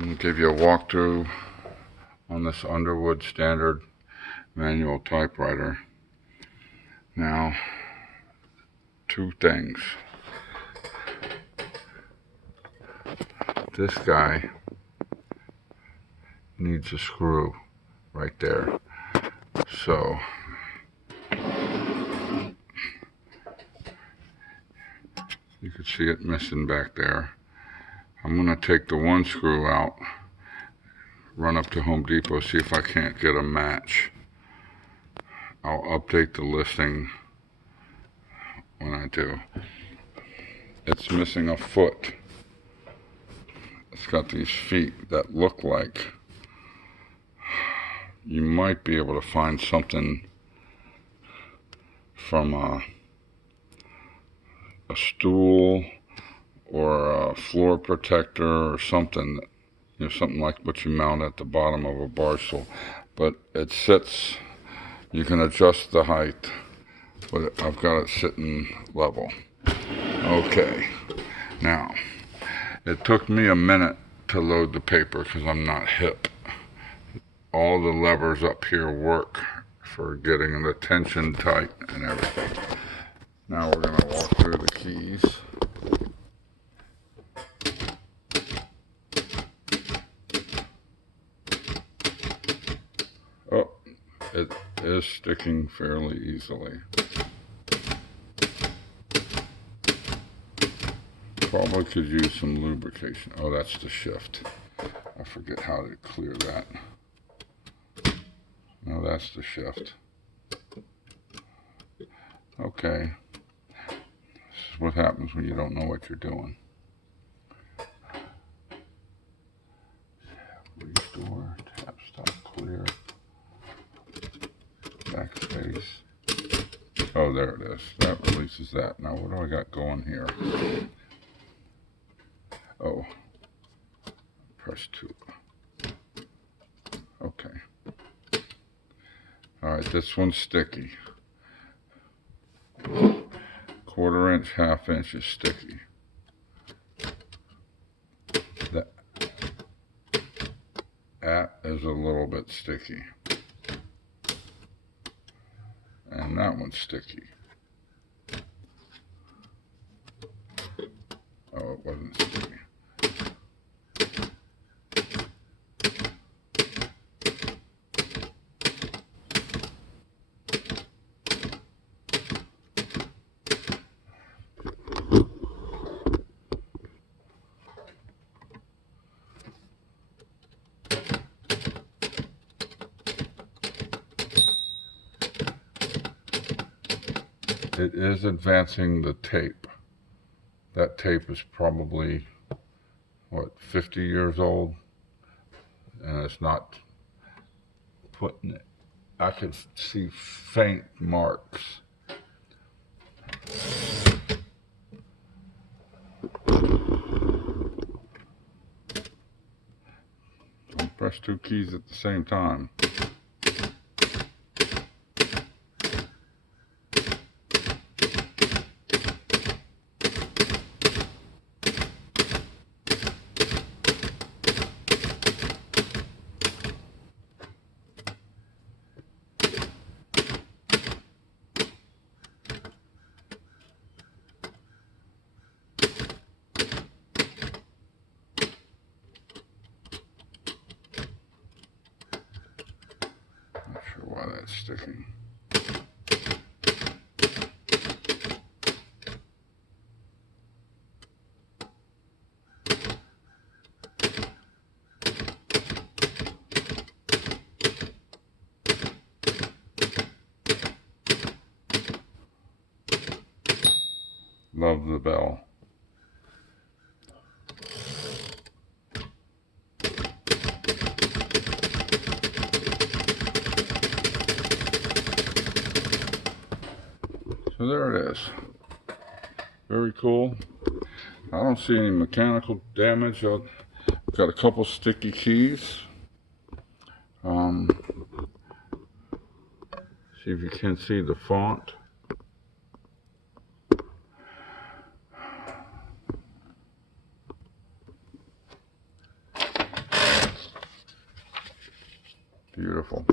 I'm going to give you a walkthrough on this Underwood standard manual typewriter. Now, two things. This guy needs a screw right there. So, you can see it missing back there. I'm going to take the one screw out, run up to Home Depot, see if I can't get a match. I'll update the listing when I do. It's missing a foot. It's got these feet that look like you might be able to find something from a stool or a floor protector or something, something like what you mount at the bottom of a bar stool. But it sits, you can adjust the height, but I've got it sitting level. Okay, now, it took me a minute to load the paper because I'm not hip. All the levers up here work for getting the tension tight and everything. Now we're going to walk through the keys. Oh, it is sticking fairly easily. Probably could use some lubrication. Oh, that's the shift. I forget how to clear that. No, that's the shift. Okay. This is what happens when you don't know what you're doing. Restore, tap, stop, clear. Backspace. Oh, there it is. That releases that. Now, what do I got going here? Oh, press 2. Okay. Alright, this one's sticky. 1/4 inch, 1/2 inch is sticky. That is a little bit sticky. And that one's sticky. Oh, it wasn't sticky. It is advancing the tape. That tape is probably, 50 years old? And it's not putting it. I could see faint marks. Don't press 2 keys at the same time. Not sure why that's sticking. Love the bell. So there it is. Very cool. I don't see any mechanical damage. I've got a couple sticky keys. See if you can see the font. Beautiful.